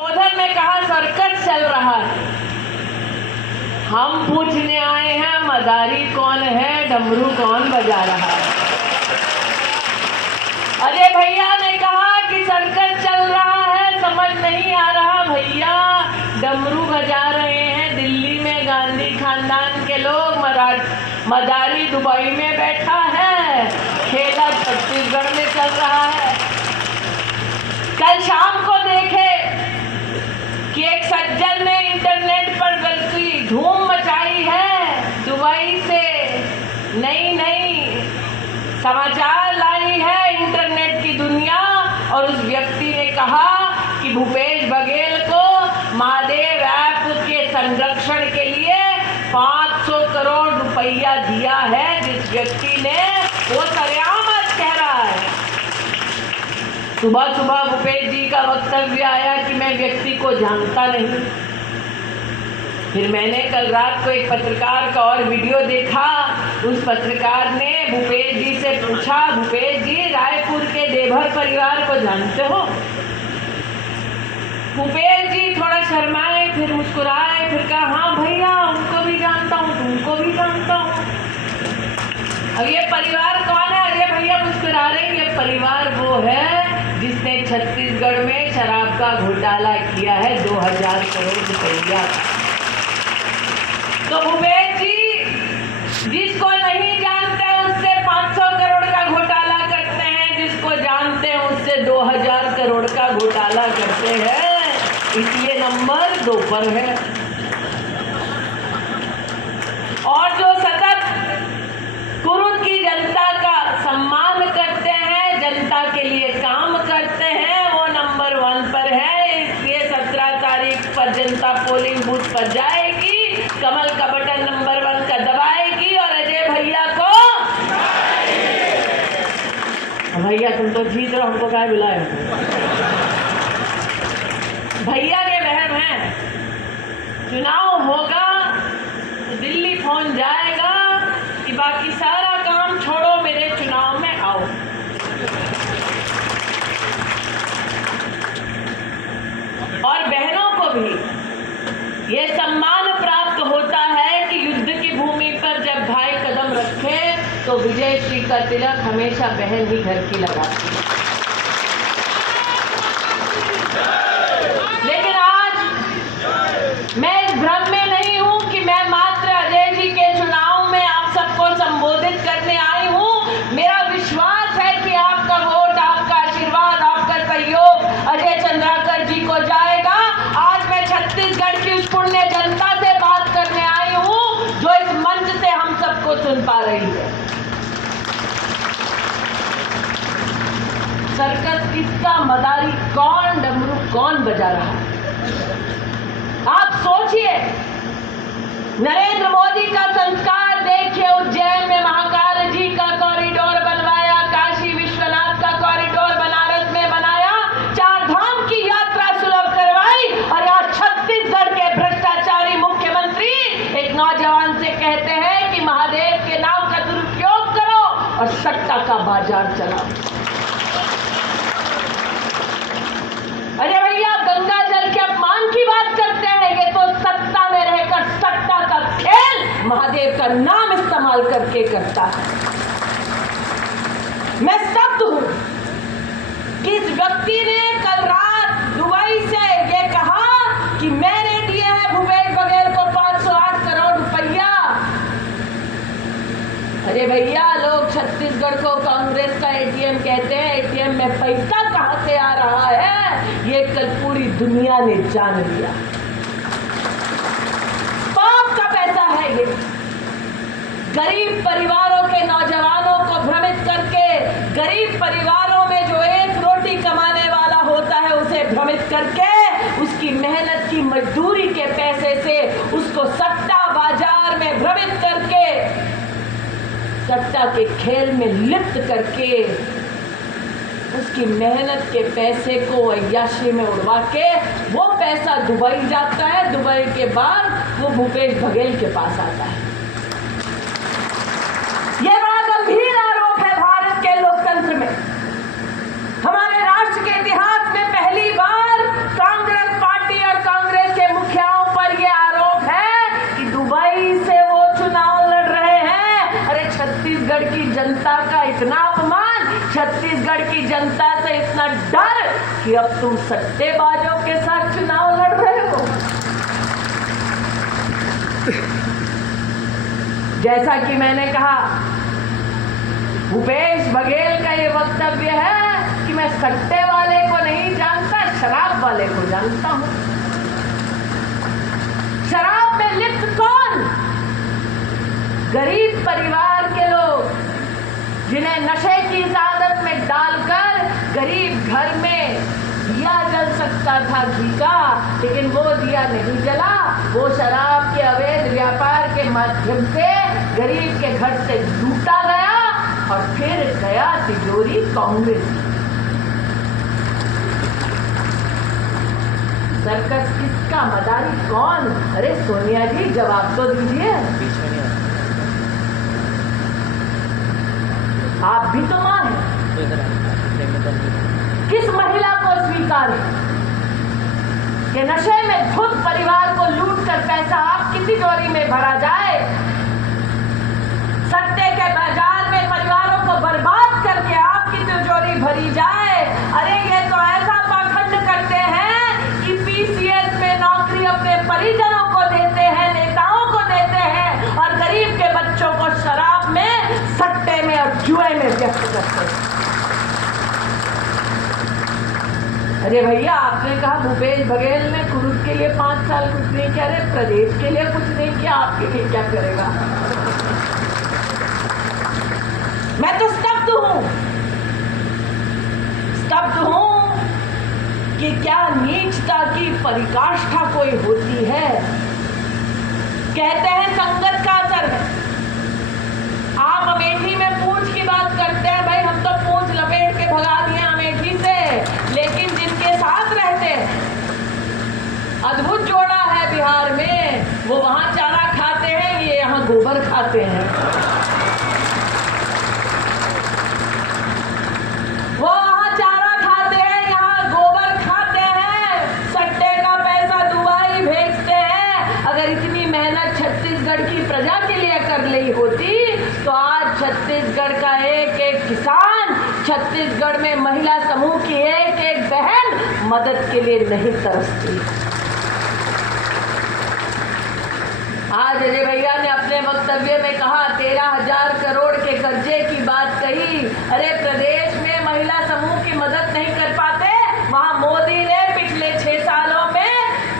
उधर में कहा सर्कस चल रहा है। हम पूछने आए हैं मदारी कौन है, डमरू कौन बजा रहा है। अजय भैया ने कहा कि सर्कस चल रहा है, समझ नहीं आ रहा भैया। डमरू बजा रहे हैं दिल्ली में गांधी खानदान के लोग, मदारी दुबई में बैठा है, खेला छत्तीसगढ़ में चल रहा है। कल शाम को देखे कि एक सज्जन ने इंटरनेट पर गलती धूम मचाई है, दुबई से नई समाचार लाई है इंटरनेट की दुनिया। और उस व्यक्ति ने कहा कि भूपेश बघेल को महादेव ऐप के संरक्षण के लिए 500 करोड़ रुपया दिया है। जिस व्यक्ति ने वो सरेआम कह रहा है। सुबह सुबह भूपेश जी का वक्तव्य आया कि मैं व्यक्ति को जानता नहीं। फिर मैंने कल रात को एक पत्रकार का और वीडियो देखा। उस पत्रकार ने भूपेश जी से पूछा, भूपेश जी रायपुर के देभर परिवार को जानते हो? भूपेश जी थोड़ा शर्माए, फिर मुस्कुराए, फिर कहा हाँ भैया उनको भी जानता हूँ, तुमको भी जानता हूँ। अब ये परिवार कौन है? अरे भैया मुस्कुरा रहे, ये परिवार वो है जिसने छत्तीसगढ़ में शराब का घोटाला किया है 2000 करोड़ रुपया। तो भूपेश जी जिसको नहीं जानते उससे 500 करोड़ का घोटाला करते हैं, जिसको जानते हैं उससे 2000 करोड़ का घोटाला करते हैं, इसलिए नंबर 2 पर है। और जो सतत कुरुद की जनता का सम्मान करते हैं, जनता के लिए काम करते हैं, वो नंबर 1 पर है। इसलिए 17 तारीख पर जनता पोलिंग बूथ पर जाएगी, कमल का बटन नंबर 1 का दबाएगी और अजय भैया को भैया तुम तो जीत रहे हो, हमको क्या बुलाए? भैया के वहम है चुनाव होगा तो दिल्ली पहुंच जाएगा कि बाकी सारा काम छोड़ो, मेरे चुनाव में आओ। और बहनों को भी ये सम्मान प्राप्त होता है कि युद्ध की भूमि पर जब भाई कदम रखे तो विजय श्री का तिलक हमेशा बहन ही घर की लगाती है। लेकिन आज मैं इस भ्रम में नहीं हूं कि मैं मात्र अजय जी के चुनाव में आप सबको संबोधित करने आई हूं। मेरा विश्वास है कि आपका वोट, आपका आशीर्वाद, आपका सहयोग अजय चंद्राकर जी को जाएगा। आज मैं छत्तीसगढ़ की उस पुण्य जनता से बात करने आई हूं जो इस मंच से हम सबको सुन पा रही है। सर्कस किसका, मदारी कौन, डमरू कौन बजा रहा है? आप सोचिए, नरेंद्र मोदी का संस्कार देखिए। उज्जैन में महाकाल जी का कॉरिडोर बनवाया, काशी विश्वनाथ का कॉरिडोर बनारस में बनाया, 4 धाम की यात्रा सुलभ करवाई। और आज छत्तीसगढ़ के भ्रष्टाचारी मुख्यमंत्री एक नौजवान से कहते हैं कि महादेव के नाम का दुरुपयोग करो और सट्टा का बाजार चलाओ। अरे भैया गंगा जल के अपमान की बात करते हैं, ये तो सत्ता में रहकर सट्टा का खेल महादेव का नाम इस्तेमाल करके करता है। मैं स्तब्ध हूं कि इस व्यक्ति ने कल रात दुबई से ये कहा कि मैंने दिए हैं भूपेश बघेल को 508 करोड़ रुपया। अरे भैया लोग छत्तीसगढ़ को कांग्रेस का एटीएम कहते हैं, एटीएम में पैसा कहां से आ रहा है ये कल पूरी दुनिया ने जान लिया। पाप का पैसा है ये। गरीब परिवारों के नौजवानों को भ्रमित करके, गरीब परिवारों में जो एक रोटी कमाने वाला होता है उसे भ्रमित करके, उसकी मेहनत की मजदूरी के पैसे से उसको सट्टा बाजार में भ्रमित करके, सट्टा के खेल में लिप्त करके, उसकी मेहनत के पैसे को अय्याशी में उड़वा के वो पैसा दुबई जाता है। दुबई के बाद वो भूपेश बघेल के पास आता है। ये बड़ा गंभीर आरोप है भारत के लोकतंत्र में। हमारे राष्ट्र के इतिहास में पहली बार कांग्रेस पार्टी जनता से इतना डर कि अब तुम सट्टेबाजों के साथ चुनाव लड़ रहे हो। जैसा कि मैंने कहा, भूपेश बघेल का ये वक्तव्य है कि मैं सट्टे वाले को नहीं जानता, शराब वाले को जानता हूं। शराब में लिप्त कौन? गरीब परिवार के लोग, जिन्हें नशे की आदत में डालकर गरीब घर में दिया जल सकता था घी का, लेकिन वो दिया नहीं जला। वो शराब के अवैध व्यापार के माध्यम से गरीब के घर से लूटा गया और फिर गया तिजोरी कांग्रेस। सर्कस किसका, मदारी कौन? अरे सोनिया जी जवाब तो दीजिए। आप भी तो मां हैं। किस महिला को स्वीकार है कि नशे में खुद परिवार को लूट कर पैसा आपकी तिजोरी में भरा जाए, सट्टे के बाजार में परिवारों को बर्बाद करके आपकी तिजोरी भरी जाए? अरे ये तो ऐसा पाखंड करते हैं कि पीसीएस में नौकरी अपने परिजनों को देते हैं, नेताओं को देते हैं, और गरीब के बच्चों को शराब में, सट्टे में और जुए में व्यक्त करते हैं। अरे भैया, आपने कहा भूपेश बघेल ने कुरुद के लिए 5 साल कुछ नहीं किया। अरे प्रदेश के लिए कुछ नहीं किया, आपके लिए क्या करेगा? मैं तो स्तब्ध हूं कि क्या नीचता की पराकाष्ठा कोई होती है। कहते हैं संगत का असर है। आप अमेठी में पूंछ की बात करते हैं, भाई हम तो पूंछ लपेट के भगा दिए अमेठी से, लेकिन जिनके साथ रहते हैं, अद्भुत जोड़ा है बिहार में, वो वहां चारा खाते हैं, ये यहाँ गोबर खाते हैं। वो वहां चारा खाते हैं, यहाँ गोबर खाते हैं, सट्टे का पैसा दुबई भेजते हैं। अगर इतनी मेहनत छत्तीसगढ़ की प्रजा के लिए कर ली होती तो आज छत्तीसगढ़ का एक एक किसान, छत्तीसगढ़ में महिला समूह की एक एक बहन मदद के लिए नहीं तरसती। आज अजय भैया ने अपने वक्तव्य में कहा 13,000 करोड़ के कर्जे की बात कही। अरे प्रदेश में महिला समूह की मदद नहीं कर पाते, वहां मोदी ने पिछले 6 सालों में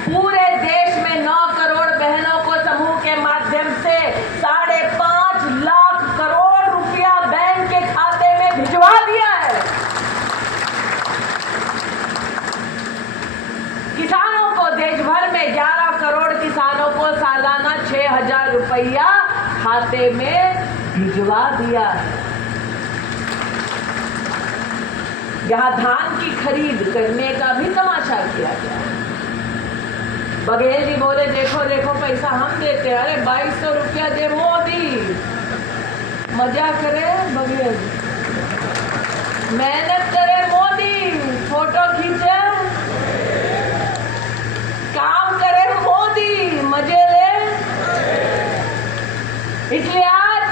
पूरे देश में 9 करोड़ बहनों को समूह के माध्यम से 5.5 लाख करोड़ रुपया बैंक के खाते में भिजवा दिया है। किसानों को देश भर में 11 करोड़ किसानों को सालाना 6,000 रुपया खाते में भिजवा दिया है। यहाँ धान की खरीद करने का भी तमाशा किया गया। बघेल जी बोले देखो देखो पैसा हम देते हैं। अरे 2200 रुपया दे मोदी। मजा करे बघेल, मेहनत करे मोदी, फोटो खींचे, काम करे मोदी, मजे ले। इसलिए आज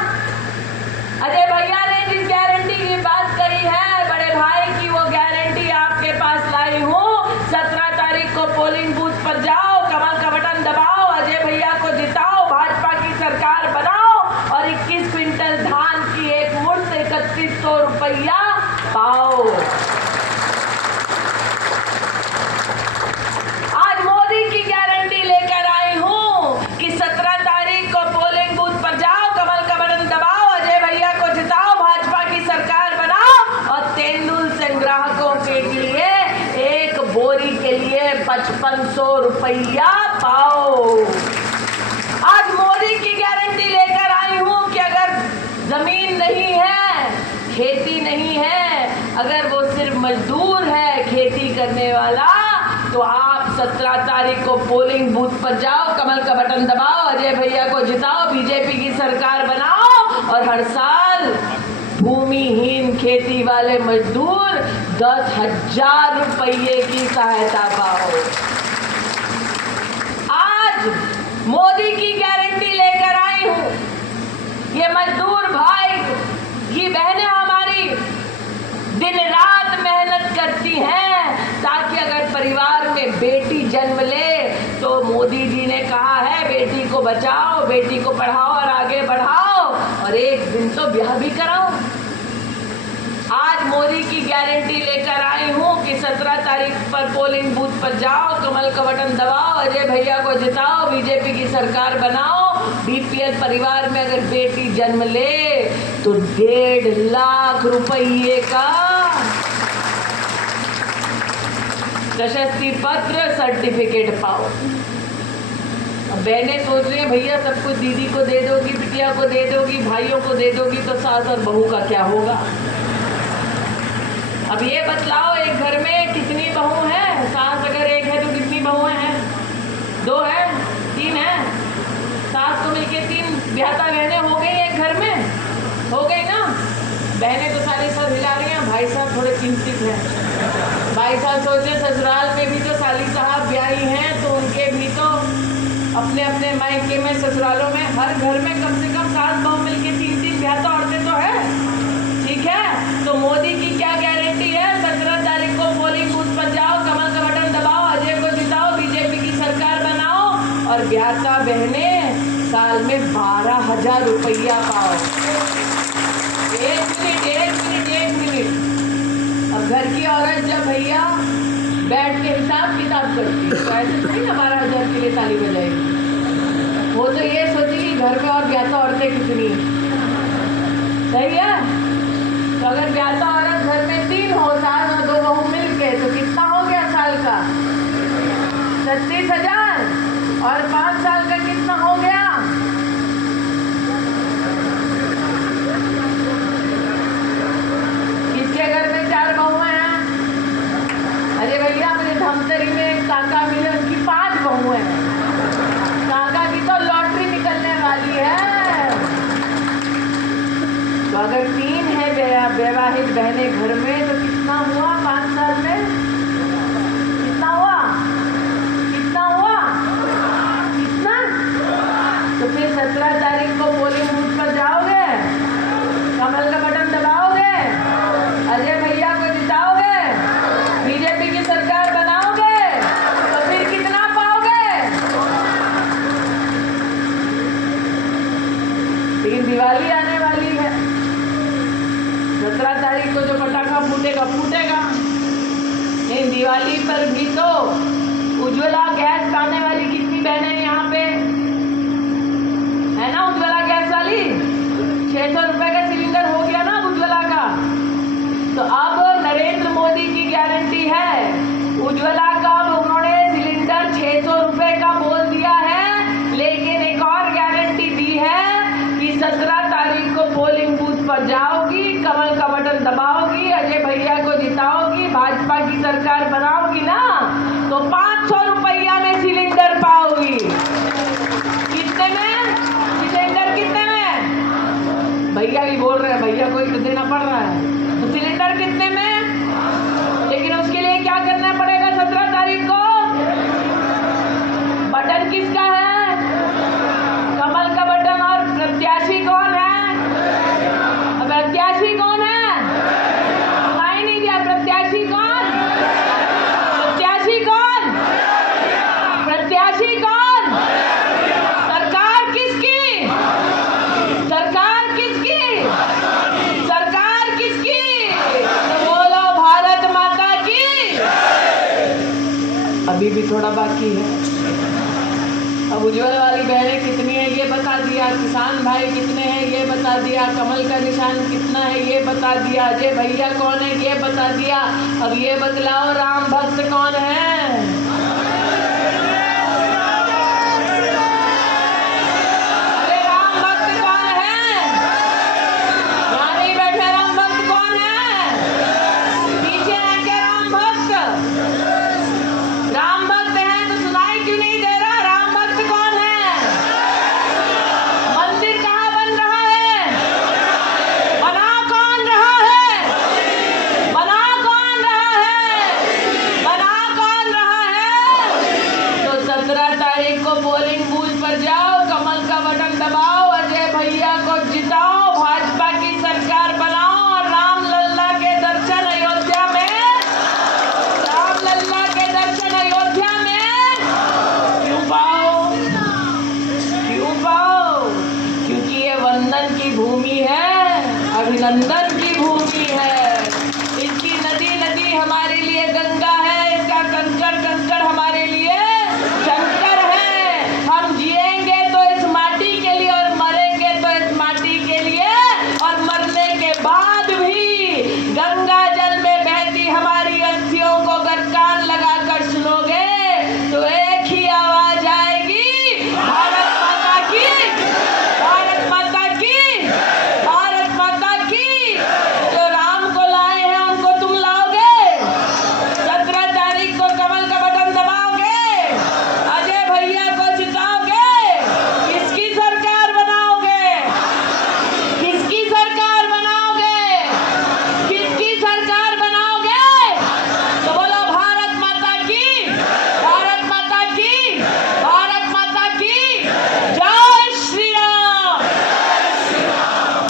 अजय भैया ने जिस गारंटी की बात कही है, बड़े भाई की वो गारंटी आपके पास लाई हूँ। 17 तारीख को पोलिंग बूथ पर जाओ, कमल का बटन दबाओ, अजय भैया को जिताओ, भाजपा की सरकार बनाओ और 21 क्विंटल धान की एक मुश्त 3100 रुपया पाओ। आज मोदी की गारंटी लेकर आई हूँ कि 17 तारीख को पोलिंग बूथ पर जाओ, कमल का बटन दबाओ, अजय भैया को जिताओ, भाजपा की सरकार बनाओ और तेंदुल संग्राहकों के लिए एक बोरी के लिए 5500 रुपया पाओ। आज मोदी की गारंटी लेकर आई हूँ कि अगर जमीन नहीं है, खेती नहीं है, अगर वो सिर्फ मजदूर है खेती करने वाला, तो आप 17 तारीख को पोलिंग बूथ पर जाओ, कमल का बटन दबाओ, अजय भैया को जिताओ, बीजेपी की सरकार बनाओ और हर साल भूमिहीन खेती वाले मजदूर 10,000 रुपये की सहायता पाओ। आज मोदी की गारंटी लेकर आई हूँ, ये मजदूर भाई, ये बहनें हमारी दिन रात बेटी जन्म ले तो मोदी जी ने कहा है बेटी को बचाओ, बेटी को पढ़ाओ और आगे बढ़ाओ और एक दिन तो ब्याह भी कराओ। आज मोदी की गारंटी लेकर आई हूँ कि 17 तारीख पर पोलिंग बूथ पर जाओ, कमल का बटन दबाओ, अजय भैया को जिताओ, बीजेपी की सरकार बनाओ। बीपीएल परिवार में अगर बेटी जन्म ले तो 1.5 लाख रुपये का प्रशस्ति पत्र सर्टिफिकेट पाओ। अब बहनें सोच रही हैं भैया सब कुछ दीदी को दे दोगी, बिटिया को दे दोगी, भाइयों को दे दोगी तो सास और बहू का क्या होगा। अब ये बतलाओ एक घर में कितनी बहू है? सास अगर एक है तो कितनी बहुएं हैं? 2 है, 3 है? सास को मिलके 3 ब्याहता बहनें हो गई एक घर में, हो गई ना। बहनें तो सारी सर हिला रही हैं, भाई साहब थोड़े चिंतित हैं। भाई साहब सोचे ससुराल में भी जो साली साहब ब्याही हैं तो उनके भी तो अपने अपने मायके में, ससुरालों में, हर घर में कम से कम 7 बहू मिलके 3 ब्याहता औरतें तो है। ठीक है, तो मोदी की क्या गारंटी है? 17 तारीख को पोलिंग बूथ पर जाओ, कमल का बटन दबाओ, अजय को जिताओ, बीजेपी की सरकार बनाओ और ब्याहता बहनें साल में 12,000 रुपया पाओ। एक मिनट। अब घर की औरत जब भैया बैठ के हिसाब किताब करती है तो ऐसे थोड़ी ना 12,000 के लिए ताली बजाएगी। वो तो ये सोचेगी घर में और ब्याहता औरतें कितनी, सही है। तो अगर ब्याहता औरत घर में 3 हो, सास और 2 बहू मिल के, तो कितना हो गया साल का? 36,000। और 5 साल का कितना हो गया? किसके घर में 4 बहुएं हैं? अरे भैया मुझे धमतरी में एक काका मिले, उनकी 5 बहुएं हैं। काका की तो लॉटरी निकलने वाली है। तो अगर 3 है वैवाहिक बहनें घर में तो कितना हुआ 5 साल में? कितना हुआ? तो फिर 17 तारीख को पोलिंग बूथ पर जाओगे, कमल का बटन दबाओगे, अजय भैया को जिताओगे, बीजेपी की सरकार बनाओगे तो फिर कितना पाओगे? लेकिन दिवाली आने वाली है, 17 तारीख को जो पटाखा फूटेगा। इन दिवाली पर भी तो उज्ज्वला गैस पाने वाली कितनी बहनें यहाँ पे है ना? उज्ज्वला गैस वाली 600 रुपए का सिलेंडर हो गया ना उज्ज्वला का। तो अब नरेंद्र मोदी की गारंटी है उज्ज्वला का, उन्होंने सिलेंडर 600 रुपए का बोल दिया है। लेकिन एक और गारंटी दी है कि 17 तारीख को पोलिंग बूथ पर जाओगी, कमल का बटन दबाओगी, अजय भैया को जिताओगी, भाजपा की सरकार बनाओगी ना तो 500 रुपया में सिलेंडर पाओगी। कितने में? सिलेंडर कितने में? भैया भी बोल रहे हैं, भैया को ही देना पड़ रहा है। तो सिलेंडर कितने में? लेकिन उसके लिए क्या करना पड़ेगा? 17 तारीख को बटन किसका है? कमल का बटन। और प्रत्याशी कौन है? प्रत्याशी कौन है? सुनाई नहीं दिया। प्रत्याशी कौन? प्रत्याशी कौन? सरकार किसकी? तो बोलो भारत माता की। अभी भी थोड़ा बाकी है। अब उज्ज्वल वाली बहनें कितनी है ये बता दिया, किसान भाई कितने हैं ये बता दिया, कमल का निशान कितना है ये बता दिया, अजय भैया कौन है ये बता दिया। अब ये बतलाओ राम भक्त कौन है?